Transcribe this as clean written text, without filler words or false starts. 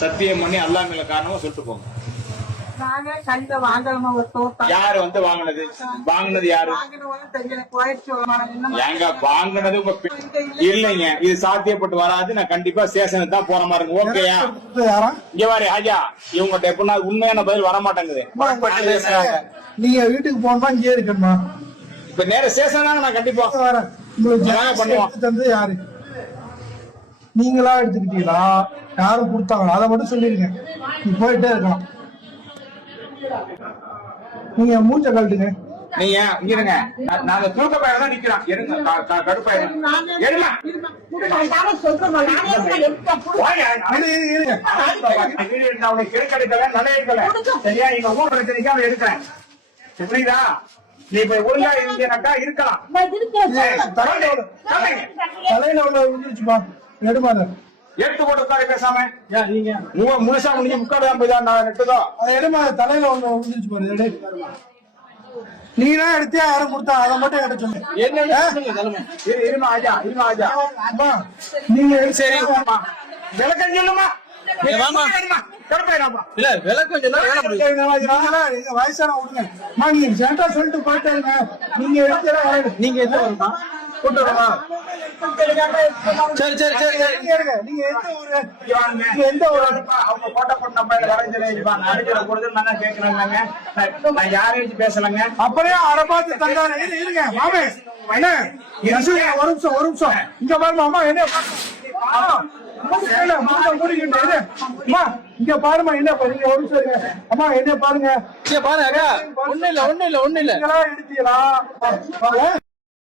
சத்தியம் பண்ணி அல்லாஹ் மேல காரணமா சொல்லிட்டு போங்க. யாரு வந்து வாங்கினது? வாங்கினது யாரு? ஏங்க வாங்கினது இல்லைங்க, இது சாத்தியப்பட்டு வராது. நான் கண்டிப்பா ஸ்டேஷனுக்கு தான் போற மாதிரி இருக்கு. ஓகேயா? இங்க வாரு ஹாஜா, இவங்க எப்படின்னா உண்மையான பதில் வர மாட்டேங்குது. நீங்க வீட்டுக்கு போனா இங்கே இருக்கணுமா? இப்ப நேர ஸ்டேஷன் தாங்க, நான் கண்டிப்பா வரேன். உங்களுக்கு யாரு? நீங்களா எடுத்துக்கிட்டீங்களா? யாரும் கொடுத்தாங்களா? அதை மட்டும் சொல்லிருங்க. நீ போயிட்டே இருக்கலாம். நீங்க மூச்சை கழட்டுங்க. நீங்க இங்க இருங்க, நாங்க தூக்க பயிர தான் நிக்கிறோம். எடுங்க கடுப்பாயிருங்க. எடுங்க சரியா? நீங்க ஊர் பிரச்சனைக்கு அவன் எடுக்கிறேன். புரியுதா? நீ இப்ப ஒழுங்கா இருந்தீங்கன்னாக்கா இருக்கலாம். தலையில உள்ள விழுந்துருச்சுப்பா. எடுமாத எடுத்து போட்டு உட்கார பேசாம நீங்க முழுசா முடிஞ்சு முக்காடுதான் போய்தான் நான் நெட்டுதோ. அதை எடுமாத. தலையில உள்ள விழுந்துருச்சு பாரு. நீ தான் எடுத்தியா? யாரும் கொடுத்தா? அதை மட்டும் எடுத்து சொல்லு. இருமா ஆஜா, இருமா ஆஜா. நீங்க சரி விளக்கம் சொல்லுமா? வயசான விடுங்க. நீங்க சேட்டா சொல்லிட்டு போயிட்டாருங்க. நீங்க எடுத்தா நீங்க எந்த வருமா கொண்டு வரமா? சரி சரி சரி சரி. நீங்க எந்த ஊரு? எந்த ஊரு? அவங்க போட்டோ போட்டு நம்ம வரைஞ்சு பொழுது நான் கேட்கறாங்க. நான் யாரையும் பேசலங்க. அப்படியே அரை பார்த்து தந்தாரு. இருங்க மாமே, என்ன ஒரு நிமிஷம் ஒரு நிமிஷம். இங்க பாருமா அம்மா, என்ன இங்க பாருமா, என்ன பாருங்க ஒரு நிமிஷம். அம்மா என்ன பாருங்க, பாருங்க. ஒண்ணு இல்ல ஒண்ணு இல்ல ஒண்ணு இல்ல எடுத்தீங்களா?